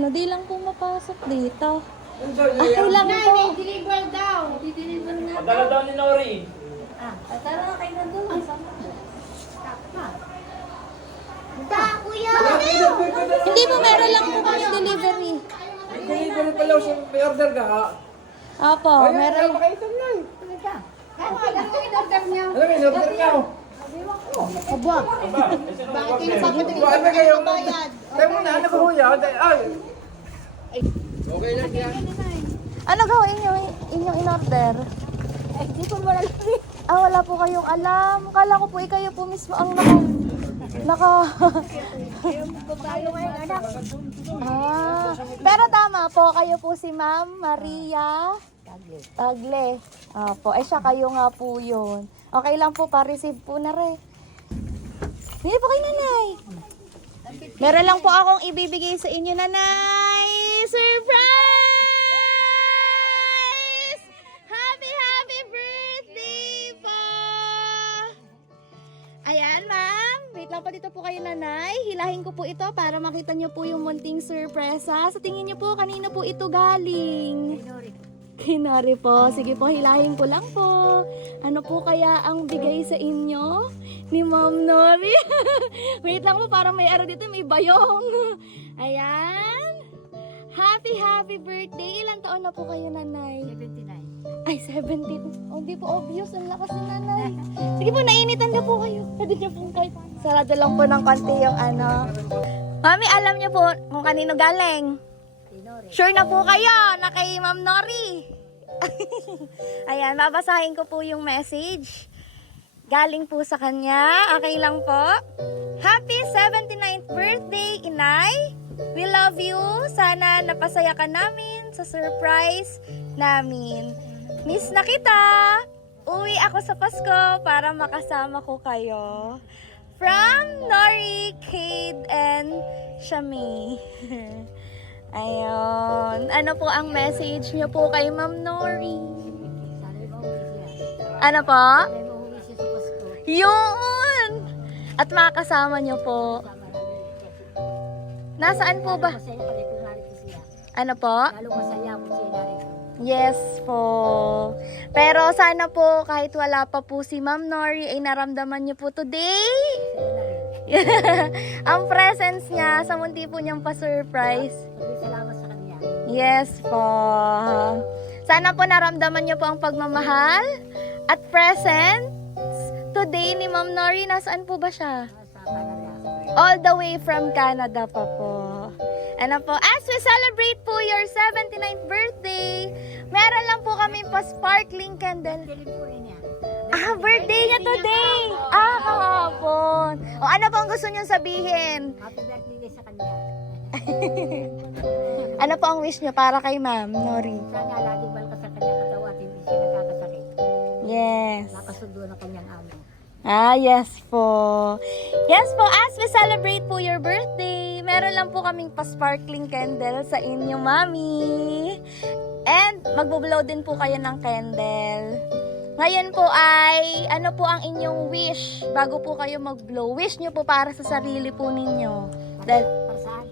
ano, di lang po mapasok dito. Okay lang po. May deliver daw. Di-deliver na. Padala daw ni Nori. Patala kayo na doon. Kuya! Hindi po, meron lang po kami delivery. Delivery pala sa may order ka ha? Opo, meron. Pakaitan lang. Ano in-order niya? Ano may order ka? Aba. Aba, kasi nung Bakit order. pinapatingin Ano sa kayo? bayad? Tayo muna, ano ko huya? Ay! Okay lang yan. Ano gawin nyo inyong in-order? Eh, di ko wala lang. Wala po kayong alam. Kala ko po kayo po mismo ang Tayo ngayon, anak. Pero tama po, kayo po si Ma'am Maria Tagle. Opo, siya kayo nga po yun. Okay lang po, pa-receive po na rin. Hindi po kay nanay. Meron lang po akong ibibigay sa inyo, nanay. Surprise! Happy birthday po! Ayan, ma'am. Wait lang po, dito po kayo, nanay. Hilahin ko po ito para makita nyo po yung munting surpresa. Sa tingin nyo po, kanino po ito galing? Kay Nori po. Sige po, hilahin ko lang po. Ano po kaya ang bigay sa inyo ni Ma'am Nori? Wait lang po, parang may araw dito, may bayong. Ayan. Happy birthday. Ilan taon na po kayo, nanay? 79. Ay, 17. Oh, di po obvious. Ang lakas ng nanay. Sige po, nainitan na po kayo. Pwede niyo pong kahit sarado lang po ng konti yung ano. Mami, alam niyo po kung kanino galing? Sure na po kayo na kay Ma'am Nori. Ayan, babasahin ko po yung message. Galing po sa kanya. Okay lang po. Happy 79th birthday, Inay. We love you. Sana napasaya ka namin sa surprise namin. Miss na kita. Uwi ako sa Pasko para makasama ko kayo. From Nori, Cade, and Shami. Ayun. Ano po ang message niyo po kay Ma'am Nori? Ano po? Yun! At makakasama niyo po. Nasaan po ba? Ano po? Yes po. Pero sana po kahit wala pa po si Ma'am Nori ay naramdaman niyo po today. Ang presence niya sa munti po niyang pa-surprise. Salamat sa kanya. Yes po. Sana po naramdaman niyo po ang pagmamahal at presence today ni Ma'am Nori. Nasaan po ba siya? Sa Canada. All the way from Canada pa po. Ano po, as we celebrate po your 79th birthday, meron lang po kami pa-sparkling candle. Galing po niya. Birthday niya today! Kahapon. O ano po ang gusto niyong sabihin? Happy birthday sa kanya. Ano po ang wish niyo para kay Ma'am Nori? Sana laging bal ka sa kanya katawa at hindi siya nakakasakit. Yes. Nakasundo ng kanyang amo. Yes po. Yes po, as we celebrate po your birthday, meron lang po kaming pa-sparkling candle sa inyo, Mami. And magbo-blow din po kayo ng candle. Ngayon po ay, ano po ang inyong wish bago po kayo mag-blow? Wish nyo po para sa sarili po ninyo. Dahil, Para saan?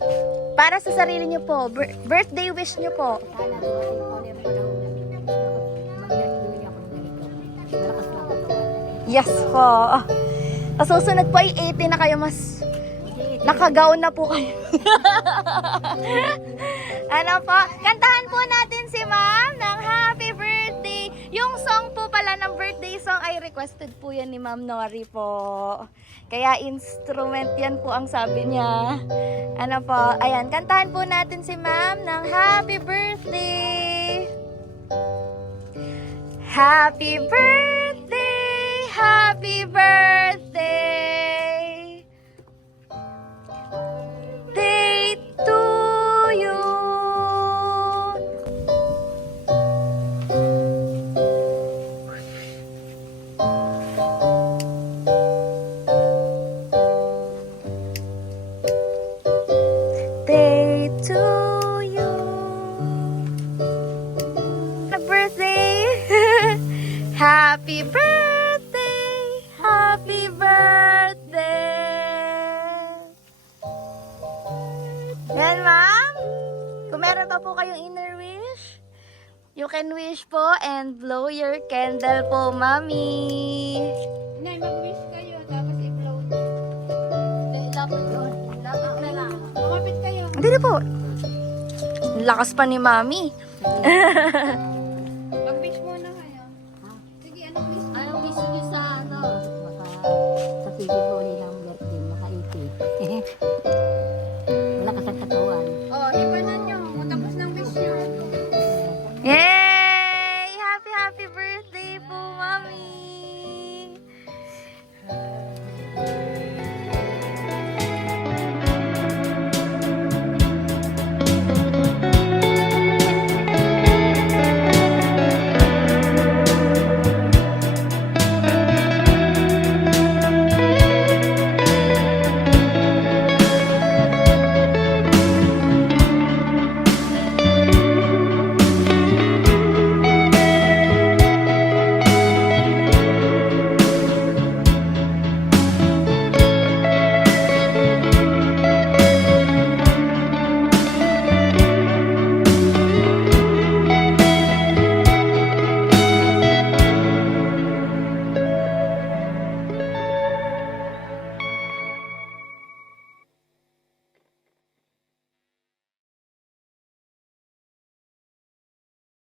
para sa sarili nyo po, birthday wish nyo po. Sana dumating po ulit po na mag-birthday ako ng ganito. Malakas na ako. Yes po. Sa susunod po ay 80 na kayo, mas nakagaon na po kayo. Ano po? Kantahan po natin si Ma'am ng happy birthday. Yung song po pala ng birthday song ay requested po yan ni Ma'am Nori po. Kaya instrument yan po ang sabi niya. Ano po? Ayan, kantahan po natin si Ma'am ng happy birthday. Happy birthday, happy birthday. Day to you. Day to you. Happy birthday. Happy birthday. Happy birthday. Yan, Ma'am. candle po, Mami. Nay, mag-wish kayo, tapos i-blow. Lapit doon. Lapit na lang. Lumapit kayo. Hindi na po. Ang lakas pa ni Mami.